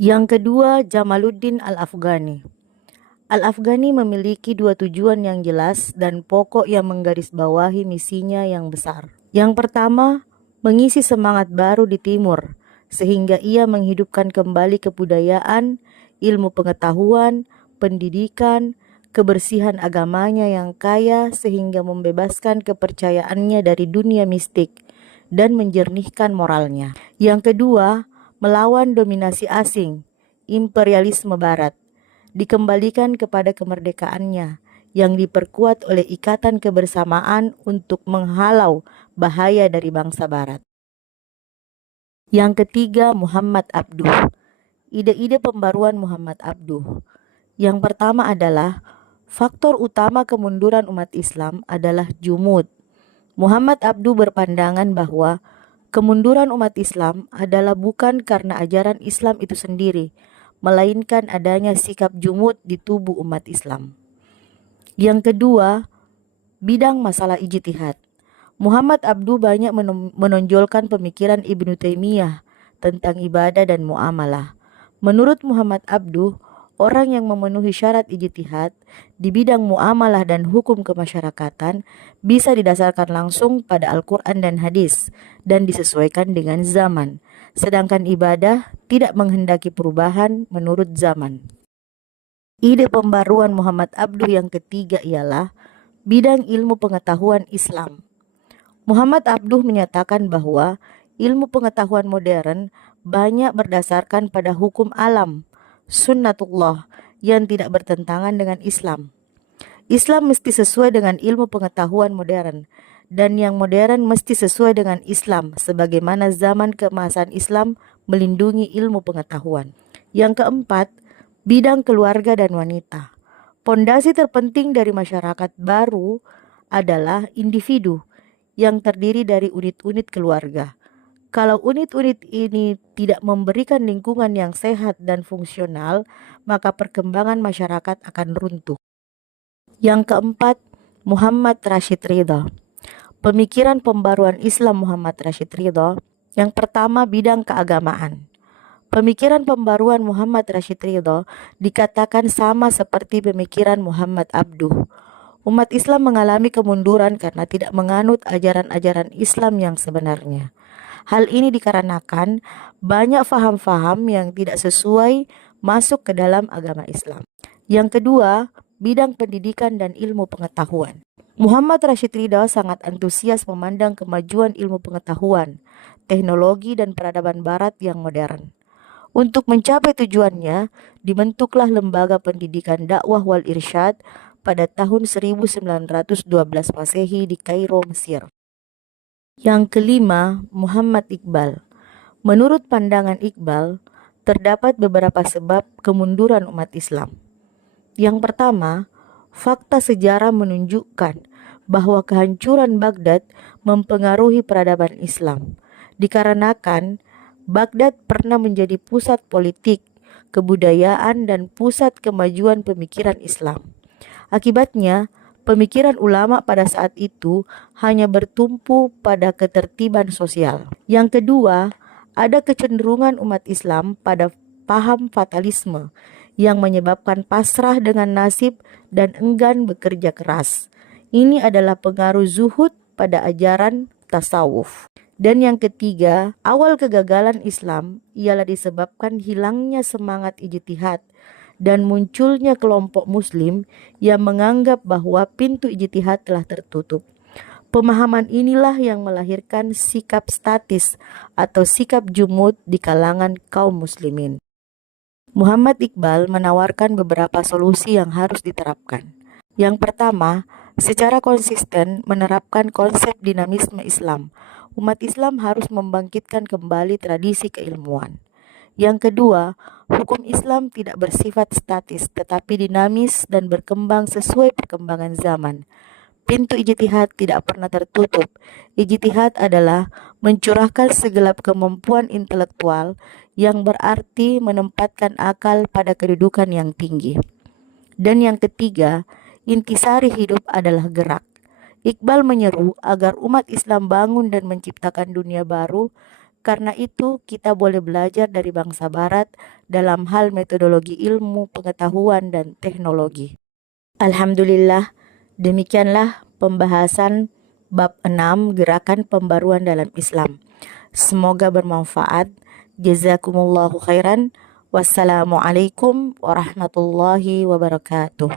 Yang kedua, Jamaluddin Al-Afghani. Al-Afghani memiliki dua tujuan yang jelas dan pokok yang menggarisbawahi misinya yang besar. Yang pertama, mengisi semangat baru di Timur, sehingga ia menghidupkan kembali kebudayaan, ilmu pengetahuan, pendidikan, kebersihan agamanya yang kaya sehingga membebaskan kepercayaannya dari dunia mistik dan menjernihkan moralnya. Yang kedua, melawan dominasi asing, imperialisme barat, dikembalikan kepada kemerdekaannya yang diperkuat oleh ikatan kebersamaan untuk menghalau bahaya dari bangsa barat. Yang ketiga, Muhammad Abduh. Ide-ide pembaruan Muhammad Abduh. Yang pertama adalah faktor utama kemunduran umat Islam adalah jumud. Muhammad Abduh berpandangan bahwa kemunduran umat Islam adalah bukan karena ajaran Islam itu sendiri, melainkan adanya sikap jumud di tubuh umat Islam. Yang kedua, bidang masalah ijtihad. Muhammad Abduh banyak menonjolkan pemikiran Ibnu Taimiyah tentang ibadah dan muamalah. Menurut Muhammad Abduh, orang yang memenuhi syarat ijtihad di bidang muamalah dan hukum kemasyarakatan bisa didasarkan langsung pada Al-Quran dan hadis dan disesuaikan dengan zaman. Sedangkan ibadah tidak menghendaki perubahan menurut zaman. Ide pembaruan Muhammad Abduh yang ketiga ialah bidang ilmu pengetahuan Islam. Muhammad Abduh menyatakan bahwa ilmu pengetahuan modern banyak berdasarkan pada hukum alam, sunnatullah, yang tidak bertentangan dengan Islam. Islam mesti sesuai dengan ilmu pengetahuan modern, dan yang modern mesti sesuai dengan Islam, sebagaimana zaman keemasan Islam melindungi ilmu pengetahuan. Yang keempat, bidang keluarga dan wanita. Pondasi terpenting dari masyarakat baru adalah individu yang terdiri dari unit-unit keluarga. Kalau unit-unit ini tidak memberikan lingkungan yang sehat dan fungsional, maka perkembangan masyarakat akan runtuh. Yang keempat, Muhammad Rashid Ridha. Pemikiran pembaruan Islam Muhammad Rashid Ridha. Yang pertama, bidang keagamaan. Pemikiran pembaruan Muhammad Rashid Ridha dikatakan sama seperti pemikiran Muhammad Abduh. Umat Islam mengalami kemunduran karena tidak menganut ajaran-ajaran Islam yang sebenarnya. Hal ini dikarenakan banyak faham-faham yang tidak sesuai masuk ke dalam agama Islam. Yang kedua, bidang pendidikan dan ilmu pengetahuan. Muhammad Rashid Ridha sangat antusias memandang kemajuan ilmu pengetahuan, teknologi dan peradaban barat yang modern. Untuk mencapai tujuannya, dibentuklah Lembaga Pendidikan Dakwah wal Irsyad pada tahun 1912 Masehi di Kairo, Mesir. Yang kelima, Muhammad Iqbal. Menurut pandangan Iqbal, terdapat beberapa sebab kemunduran umat Islam. Yang pertama, fakta sejarah menunjukkan bahwa kehancuran Baghdad mempengaruhi peradaban Islam, dikarenakan Baghdad pernah menjadi pusat politik, kebudayaan, dan pusat kemajuan pemikiran Islam. Akibatnya, pemikiran ulama pada saat itu hanya bertumpu pada ketertiban sosial. Yang kedua, ada kecenderungan umat Islam pada paham fatalisme yang menyebabkan pasrah dengan nasib dan enggan bekerja keras. Ini adalah pengaruh zuhud pada ajaran tasawuf. Dan yang ketiga, awal kegagalan Islam ialah disebabkan hilangnya semangat ijtihad dan munculnya kelompok muslim yang menganggap bahwa pintu ijtihad telah tertutup. Pemahaman inilah yang melahirkan sikap statis atau sikap jumud di kalangan kaum muslimin. Muhammad Iqbal menawarkan beberapa solusi yang harus diterapkan. Yang pertama, secara konsisten menerapkan konsep dinamisme Islam. Umat Islam harus membangkitkan kembali tradisi keilmuan. Yang kedua, hukum Islam tidak bersifat statis tetapi dinamis dan berkembang sesuai perkembangan zaman. Pintu ijtihad tidak pernah tertutup. Ijtihad adalah mencurahkan segelap kemampuan intelektual yang berarti menempatkan akal pada kedudukan yang tinggi. Dan yang ketiga, intisari hidup adalah gerak. Iqbal menyeru agar umat Islam bangun dan menciptakan dunia baru Karena itu, kita boleh belajar dari bangsa Barat dalam hal metodologi ilmu, pengetahuan, dan teknologi. Alhamdulillah, demikianlah pembahasan bab 6 gerakan pembaruan dalam Islam. Semoga bermanfaat. Jazakumullahu khairan. Wassalamualaikum warahmatullahi wabarakatuh.